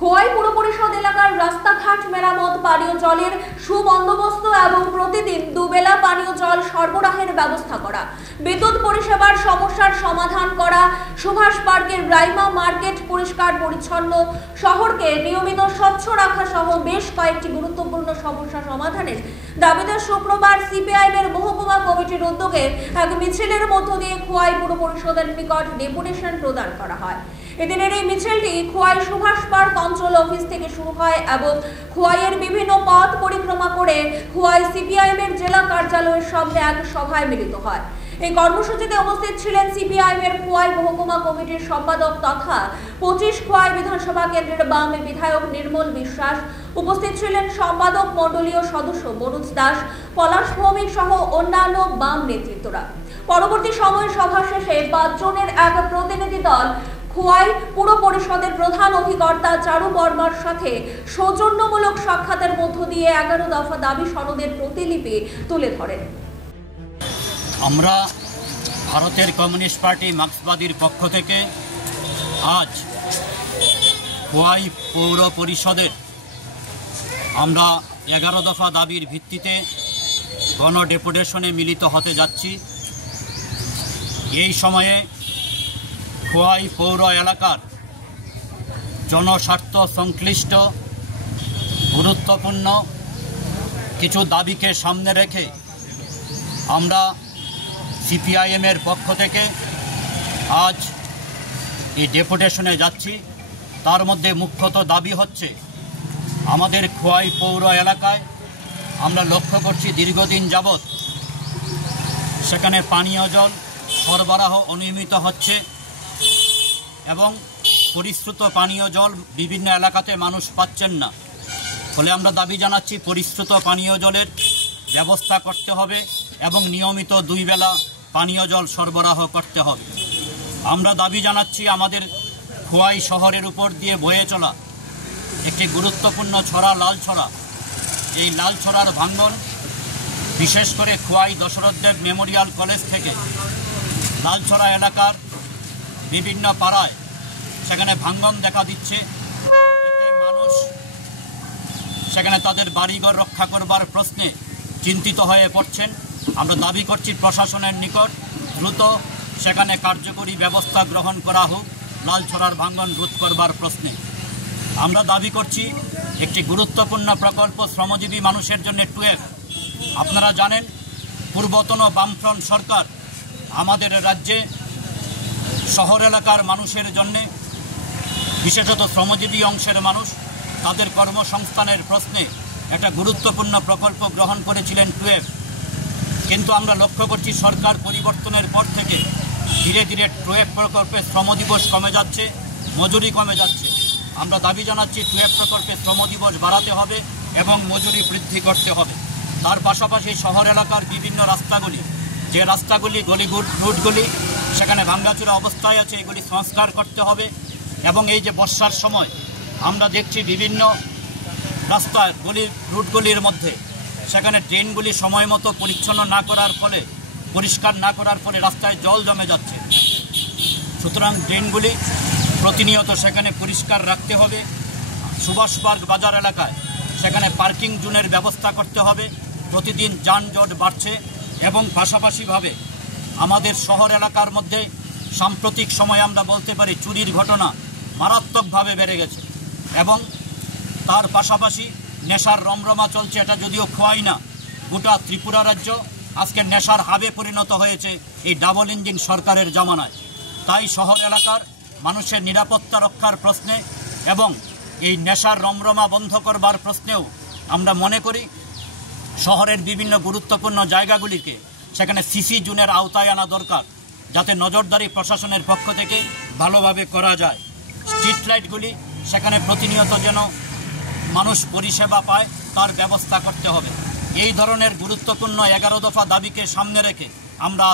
খোয়াই পুর পরিষদ এলাকার রাস্তাঘাট মেরামত, পানীয় জলের সুবন্দোবস্ত এবং প্রতিদিন দুবেলা পানীয় জল সরবরাহের ব্যবস্থা করা, বিদ্যুৎ পরিষেবার সমস্যার সমাধান করা, সুভাষ পার্কের রাইমা মার্কেট পরিষ্কার পরিচ্ছন্ন, শহরকে নিয়মিত স্বচ্ছ রাখা সহ বেশ কয়েকটি গুরুত্বপূর্ণ সমস্যা সমাধানের দাবিতে শুক্রবার সিপিআইএম মহকুমা কমিটির উদ্যোগে এক মিছিলের মধ্য দিয়ে খোয়াই পুর পরিষদের নিকট ডেপুটেশন প্রদান করা হয়। এদিনের এই মিছিলটি খোয়াই সুভাষ পার্ক অঞ্চল অফিস থেকে শুরু হয় এবং খোয়াইয়ের বিভিন্ন পথ পরিক্রমা করে খোয়াই সিপিআইএম জেলা কার্যালয়ের সামনে এক সভায় মিলিত হয়। এই কর্মসূচিতে উপস্থিত ছিলেন সিপিআইএম খোয়াই মহকুমা কমিটির সম্পাদক তথা 25 খোয়াই বিধানসভা কেন্দ্রের বাম বিধায়ক নির্মল বিশ্বাস, উপস্থিত ছিলেন সম্পাদক মণ্ডলীয় সদস্য বরুজ দাস, পলাশ ভৌমিক সহ অন্যান্য বাম নেতৃত্বরা। পরবর্তী সময়ে সভা শেষে 5 জনের এক প্রতিনিধি দল খোয়াই পুর পরিষদের প্রধান অধিকর্তা চারু বর্মার সাথে সৌজন্যমূলক সাক্ষাতের মধ্য দিয়ে 11 দফা দাবি সনদের প্রতিলিপি তুলে ধরেন। আমরা ভারতের কমিউনিস্ট পার্টি মার্ক্সবাদীর পক্ষ থেকে আজ খোয়াই পৌর পরিষদের আমরা 11 দফা দাবির ভিত্তিতে গণ ডেপুটেশনে মিলিত হতে যাচ্ছি। এই সময়ে খোয়াই পৌর এলাকার জনস্বার্থ সংশ্লিষ্ট গুরুত্বপূর্ণ কিছু দাবিকে সামনে রেখে আমরা সিপিআইএমের পক্ষ থেকে আজ এই ডেপুটেশনে যাচ্ছি। তার মধ্যে মুখ্যত দাবি হচ্ছে, আমাদের খোয়াই পৌর এলাকায় আমরা লক্ষ্য করছি দীর্ঘদিন যাবৎ সেখানে পানীয় জল সরবরাহ অনিয়মিত হচ্ছে এবং পরিশ্রুত পানীয় জল বিভিন্ন এলাকাতে মানুষ পাচ্ছেন না। ফলে আমরা দাবি জানাচ্ছি পরিশ্রুত পানীয় জলের ব্যবস্থা করতে হবে এবং নিয়মিত 2 বেলা পানীয় জল সরবরাহ করতে হবে। আমরা দাবি জানাচ্ছি আমাদের খোয়াই শহরের উপর দিয়ে বয়ে চলা একটি গুরুত্বপূর্ণ ছড়া লালছড়া, এই লালছড়ার ভাঙ্গন বিশেষ করে খোয়াই দশরথ দেব মেমোরিয়াল কলেজ থেকে লালছড়া এলাকার বিভিন্ন পাড়ায় সেখানে ভাঙ্গন দেখা দিচ্ছে। এতে মানুষ সেখানে তাদের বাড়িঘর রক্ষা করবার প্রশ্নে চিন্তিত হয়ে পড়ছেন। আমরা দাবি করছি প্রশাসনের নিকট দ্রুত সেখানে কার্যকরী ব্যবস্থা গ্রহণ করা হোক লালছড়ার ভাঙ্গন রোধ করবার প্রশ্নে। আমরা দাবি করছি একটি গুরুত্বপূর্ণ প্রকল্প শ্রমজীবী মানুষের জন্য 12। আপনারা জানেন পূর্বতন বামফ্রন্ট সরকার আমাদের রাজ্যে শহর এলাকার মানুষের জন্যে, বিশেষত শ্রমজীবী অংশের মানুষ তাদের কর্মসংস্থানের প্রশ্নে একটা গুরুত্বপূর্ণ প্রকল্প গ্রহণ করেছিলেন 12। কিন্তু আমরা লক্ষ্য করছি সরকার পরিবর্তনের পর থেকে ধীরে ধীরে 12 প্রকল্পে শ্রমদিবস কমে যাচ্ছে, মজুরি কমে যাচ্ছে। আমরা দাবি জানাচ্ছি 12 প্রকল্পে শ্রমদিবস বাড়াতে হবে এবং মজুরি বৃদ্ধি করতে হবে। তার পাশাপাশি শহর এলাকার বিভিন্ন রাস্তাগুলি, যে রাস্তাগুলি গলি রুটগুলি সেখানে ভাঙ্গাচুরা অবস্থায় আছে, এগুলি সংস্কার করতে হবে। এবং এই যে বর্ষার সময় আমরা দেখছি বিভিন্ন রাস্তায় রুটগুলির মধ্যে সেখানে ড্রেনগুলি সময় মতো পরিচ্ছন্ন না করার ফলে, পরিষ্কার না করার ফলে রাস্তায় জল জমে যাচ্ছে। সুতরাং ড্রেনগুলি প্রতিনিয়ত সেখানে পরিষ্কার রাখতে হবে। সুভাষ পার্ক বাজার এলাকায় সেখানে পার্কিং জোনের ব্যবস্থা করতে হবে। প্রতিদিন যানজট বাড়ছে এবং পাশাপাশিভাবে আমাদের শহর এলাকার মধ্যে সাম্প্রতিক সময়ে আমরা বলতে পারি চুরির ঘটনা মারাত্মকভাবে বেড়ে গেছে এবং তার পাশাপাশি নেশার রমরমা চলছে। এটা যদিও খোয়াই না, গোটা ত্রিপুরা রাজ্য আজকে নেশার হাবে পরিণত হয়েছে এই ডাবল ইঞ্জিন সরকারের জামানায়। তাই শহর এলাকার মানুষের নিরাপত্তা রক্ষার প্রশ্নে এবং এই নেশার রমরমা বন্ধ করবার প্রশ্নেও আমরা মনে করি শহরের বিভিন্ন গুরুত্বপূর্ণ জায়গাগুলিকে সেখানে সিসি জোনের আওতায় আনা দরকার, যাতে নজরদারি প্রশাসনের পক্ষ থেকে ভালোভাবে করা যায়। স্ট্রিট লাইটগুলি সেখানে প্রতিনিয়ত যেন মানুষ পরিষেবা পায় তার ব্যবস্থা করতে হবে। এই ধরনের গুরুত্বপূর্ণ 11 দফা দাবিকে সামনে রেখে আমরা